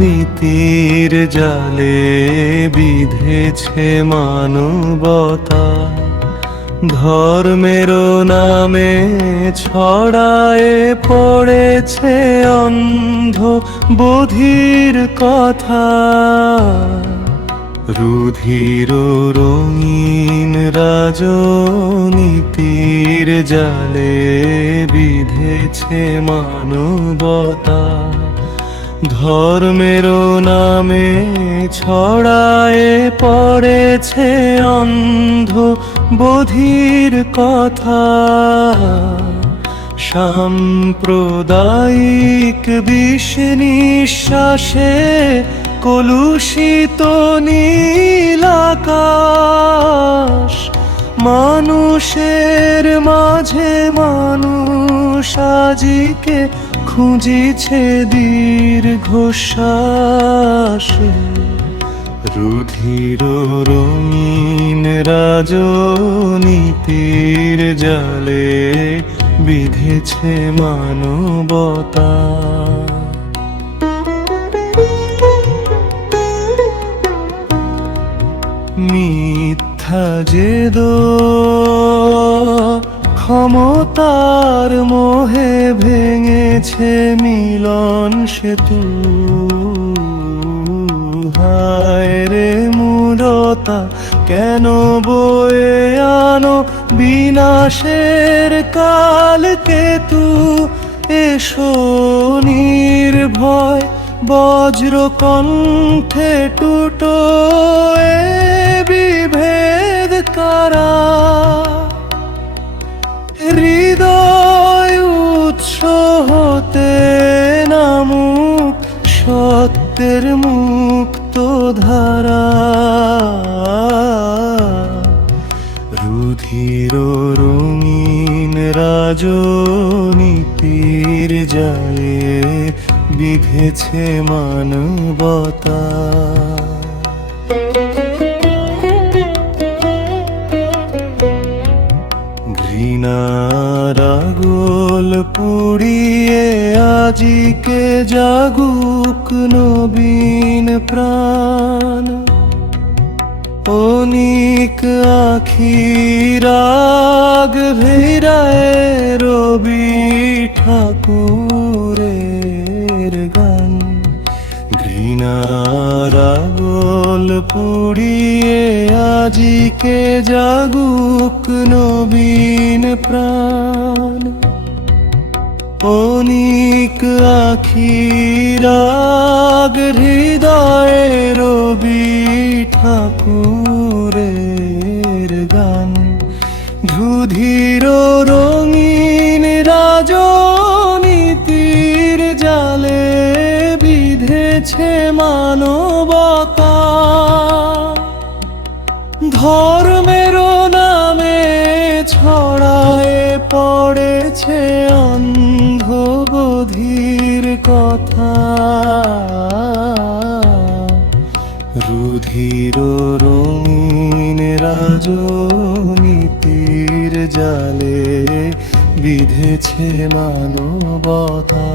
নীতির জালে বিধেছে মানবতা। ধর্মের নামে ছড়ায়ে পড়েছে অন্ধ বুদ্ধির কথা। রুধির রঙিন রাজনীতির জালে বিধেছে মানবতা। ধর্মের নামে ছড়ায়ে পড়েছে অন্ধ বুদ্ধির কথা। সাম্প্রদায়িক বিষ নিঃশ্বাসে কলুষিত নীল আকাশ। মানুষের মাঝে মানুষ আজিকে খুঁজিছে দীর্ঘশ্বাস। রুধির রঙিন রাজনীতির জালে বিধেছে মানবতা। মিথ্যা জেদ ক্ষমতার মোহে ভেঙেছে মিলন সেতু। হায় রে মূঢ়তা, কেন বয়ে আনো বিনাশের কালকেতু। এসো নির্ভয় বজ্র কণ্ঠে টুটো এ বিভেদ কারা। হৃদয় উৎস হতে নামুক সত্যের মুক্ত ধারা। রুধির রঙিন রাজনীতির জালে বিধেছে মানবতা। ঘৃণার আগুল পুড়িয়ে আজিকে জাগুক নবীন প্রাণ। অনিক আখির রাগ ভিড়ায় রবি ঠাকুরের গান। ঘৃণার আগুল পুড়িয়ে আজিকে জাগুক নবীন প্রাণ। অনিক আখির রাগ হৃদয়ে রবি ঠাকুরের গান। রুধির রঙিন রাজনীতির জালে বিধেছে মানবতা। ধর্মের নামে ছড়ায়ে পড়েছে অন্ধ বুদ্ধির কথা। রুধির রঙিন রাজনীতির জালে বিধেছে মানবতা।